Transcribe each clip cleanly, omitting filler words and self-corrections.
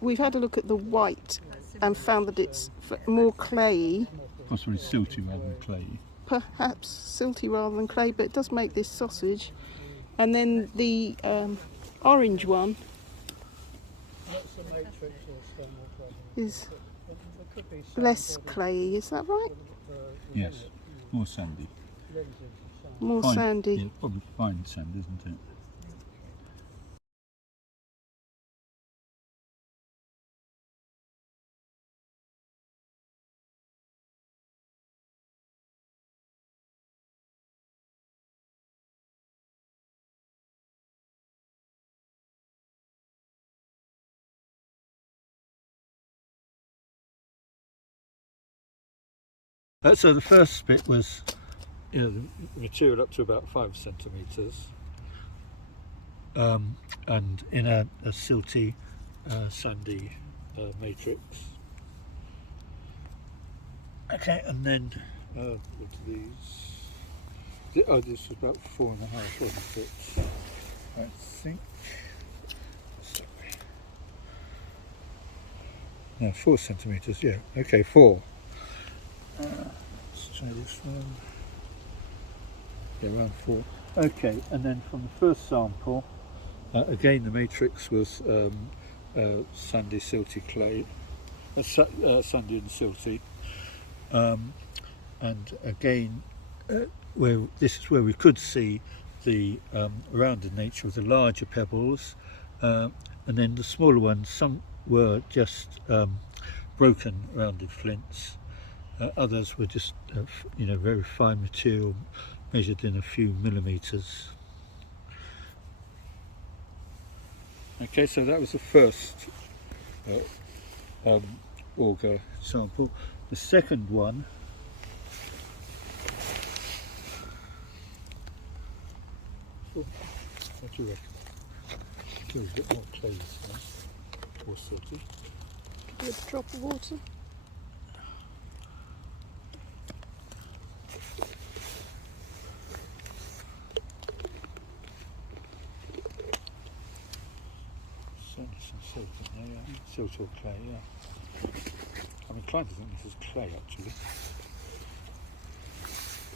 we've had a look at the white and found that it's more clayey. Possibly silty rather than clayey. Perhaps silty rather than clay, but it does make this sausage. And then the orange one is less clayey, is that right? Yes, more sandy. More fine, sandy. Yeah, probably fine sand, isn't it? So the first bit was, the material up to about 5 centimetres, and in a silty, sandy matrix. Okay, and then what are these? Oh, this is about 4.5, wasn't it? I think. Sorry. No, 4 centimetres. Yeah. Okay, 4. Let's try this one. Yeah, around 4. Okay, and then from the first sample, again the matrix was sandy, silty clay, sandy and silty, and again, this is where we could see the rounded nature of the larger pebbles, and then the smaller ones. Some were just broken rounded flints. Others were just, very fine material, measured in a few millimetres. Okay, so that was the first auger sample. The second one, what do you reckon? Feels a bit more clay this one, or silty. Could be a drop of water. Silt in there, yeah. Silt or clay, yeah. I'm inclined to think this is clay, actually.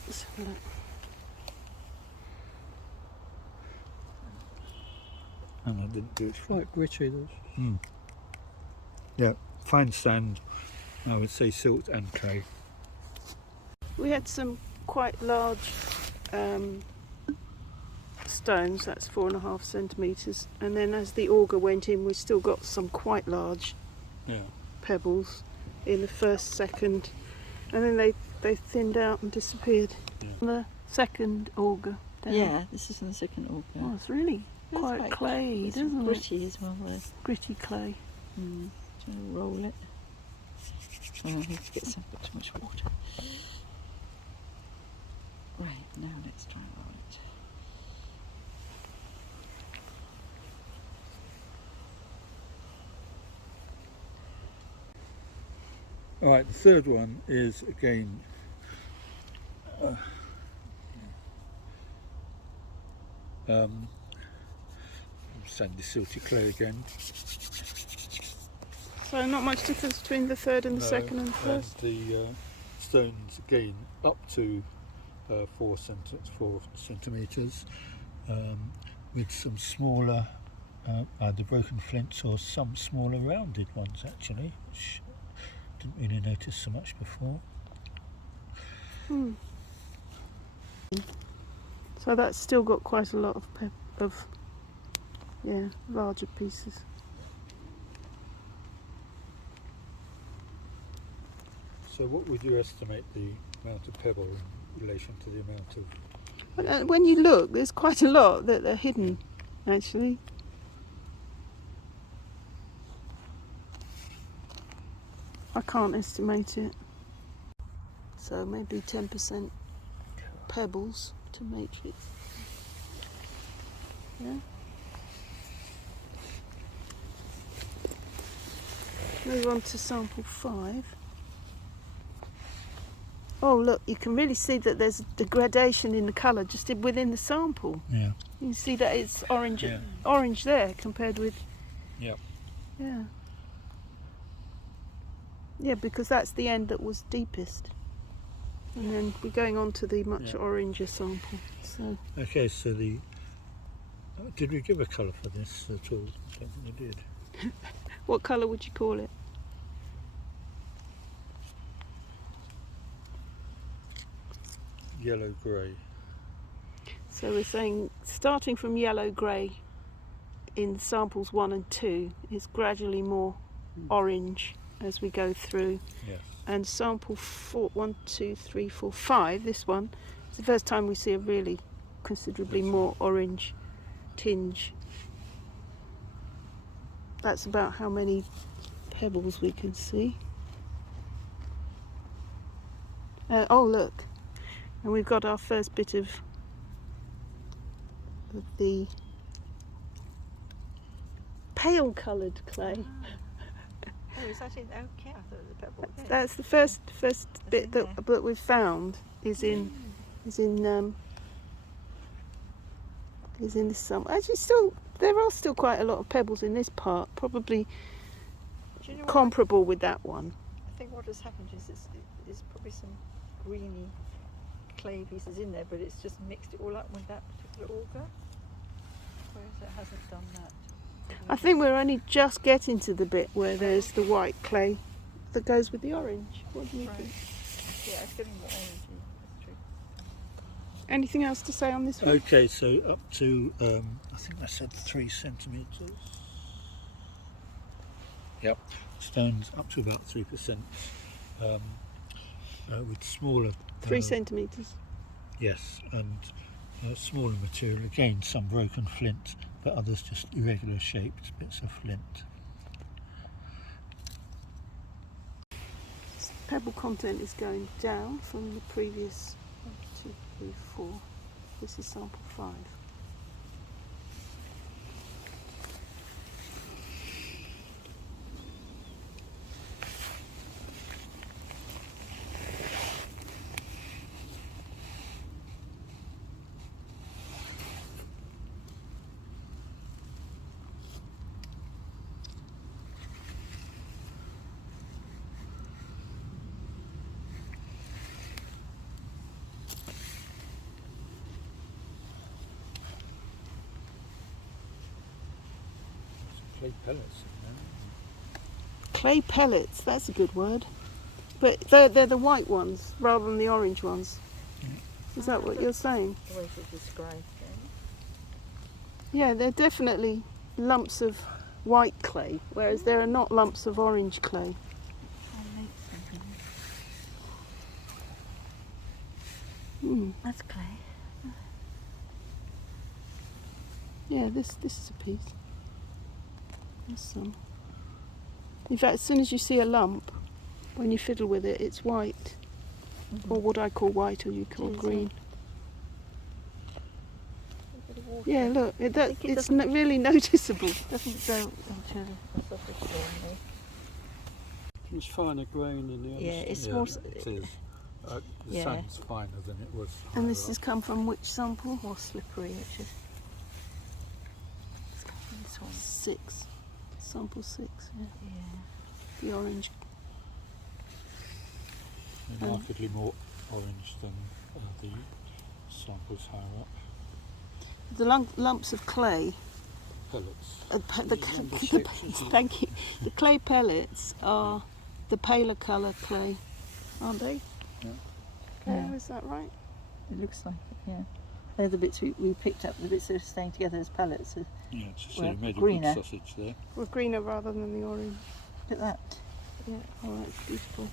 Let's have a look. And I didn't do it. Quite gritty, those. Mm. Yeah, fine sand, I would say silt and clay. We had some quite large stones, that's 4.5 centimetres, and then as the auger went in we still got some quite large pebbles in the first, second, and then they thinned out and disappeared. The second auger down. Yeah, this is in the second auger. Oh, it's really quite clayey, doesn't it? Gritty as well though. Gritty clay. Trying to roll it. Oh, I need to get some, too much water. Right, now let's try and roll it. Alright, the third one is again sandy silty clay again. So not much difference between the third and the second and the first? And the stones again up to 4 centimetres, with some smaller either broken flints or some smaller rounded ones actually, which didn't really notice so much before. So that's still got quite a lot of larger pieces. So what would you estimate the amount of pebble in relation to the amount of... When you look, there's quite a lot that are hidden actually. I can't estimate it. So maybe 10% pebbles to matrix. Yeah. Move on to sample 5. Oh look, you can really see that there's a degradation in the colour just within the sample. Yeah. You can see that it's orange there compared with Yeah. Yeah, because that's the end that was deepest. And then we're going on to the much oranger sample. So Okay, so the did we give a colour for this at all? I don't think we did. what colour would you call it? Yellow grey. So we're saying starting from yellow grey in samples 1 and 2 is gradually more orange as we go through. Yes. And sample 4, 1, 2, 3, 4, 5, this one, it's the first time we see a really considerably more orange tinge. That's about how many pebbles we can see. Oh look, and we've got our first bit of the pale coloured clay. Oh, is that in? Okay, I thought it was a pebble. Yeah. That's the first bit that we've found is in this sum. Actually, there are still quite a lot of pebbles in this part, probably Do you know comparable with that one. I think what has happened is there's probably some greeny clay pieces in there, but it's just mixed it all up with that particular auger, whereas it hasn't done that. I think we're only just getting to the bit where there's the white clay that goes with the orange. What do you think? Yeah, it's getting more orangey, that's true. Anything else to say on this one? Okay, so up to I think I said 3 centimetres. Yep, stones up to about 3%. With smaller 3 centimetres. yes, and smaller material, again some broken flint, but others just irregular shaped bits of flint. Pebble content is going down from the previous 1, 2, 3, 4. This is sample 5. Clay pellets in there. Clay pellets, that's a good word. But they're the white ones rather than the orange ones. Is that what you're saying? The way to describe them. Yeah, they're definitely lumps of white clay, whereas there are not lumps of orange clay. That's clay. Yeah, this is a piece. There's some. In fact, as soon as you see a lump, when you fiddle with it, it's white. Or what I call white, or you call green. Yeah, look, it's really noticeable. It doesn't go into the surface normally. It's finer grain in the other. Yeah, it's Yeah, more. it is. The Yeah. sand's finer than it was. And this higher has up. come from which sample? More slippery, which is. It's coming from this one. 6. Sample 6, yeah. Yeah. The orange. They're markedly more orange than the samples higher up. The lumps of clay. Pellets. Thank you. The clay pellets are the paler colour clay, aren't they? Yeah. Yeah, is that right? It looks like it, yeah. They're the bits we picked up, the bits that are staying together as pellets. Yeah, so Well, you made a greener. good sausage there. Well, greener rather than the orange. Look at that. Yeah, oh, that's beautiful.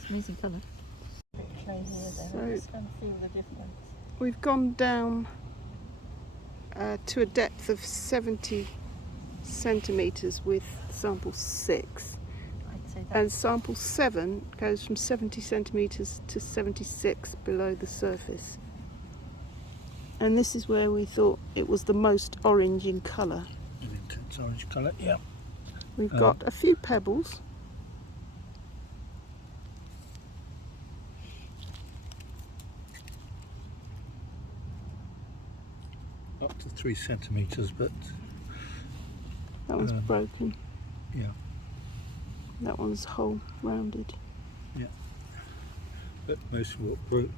It's amazing colour. Clay here, then. So- I'm just going to feel the difference. We've gone down to a depth of 70 centimetres with sample 6. I'd say that. And sample 7 goes from 70 centimetres to 76 below the surface. And this is where we thought it was the most orange in colour. An intense orange colour, yeah. We've got a few pebbles. Up to 3 centimetres, but That one's Um, broken. Yeah. That one's whole rounded. But most of what broke.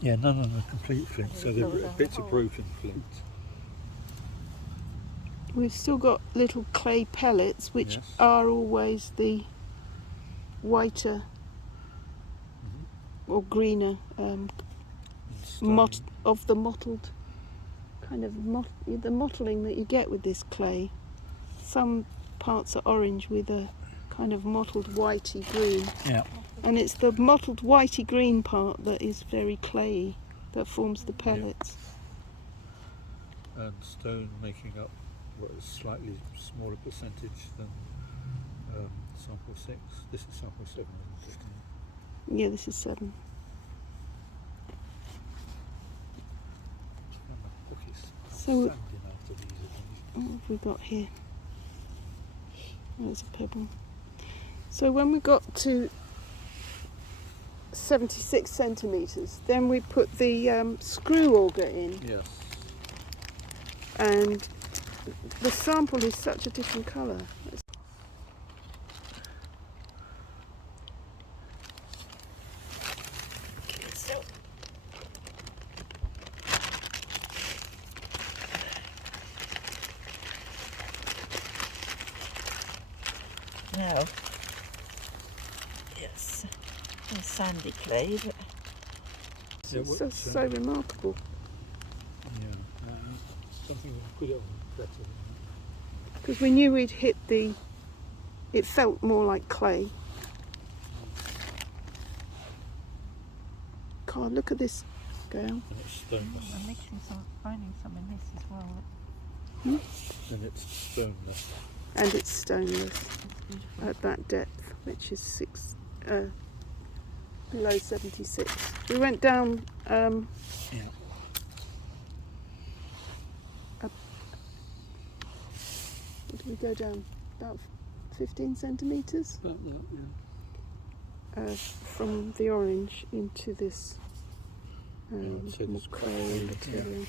Yeah, none of them are complete flint, so they're bits of broken flint. We've still got little clay pellets, which Yes. are always the whiter or greener Stone. of the mottled kind of the mottling that you get with this clay. Some parts are orange with a kind of mottled whitey green, Yeah. and it's the mottled whitey green part that is very clayey that forms the pellets. And stone making up what is slightly smaller percentage than sample 6. This is sample 7 and 15. Yeah, this is 7. So Sanding after these, I what have we got here? There's a pebble. So when we got to 76 centimetres, then we put the screw auger in, think. Yes. and the sample is such a different colour. Now, yes, a sandy clay, but Yeah, It's what, so remarkable. yeah. Something we could have better than Because we knew we'd hit the... It felt more like clay. God, look at this, Gail. that. And it's stoneless. I'm mixing some, finding some in this as well. And it's stoneless. And it's stoneless That's beautiful. at that depth, which is below 76. We went down Yeah. what did we go down? About 15 centimetres About that, yeah. from the orange into this Yeah, I'd say more there's quite a clay few, material.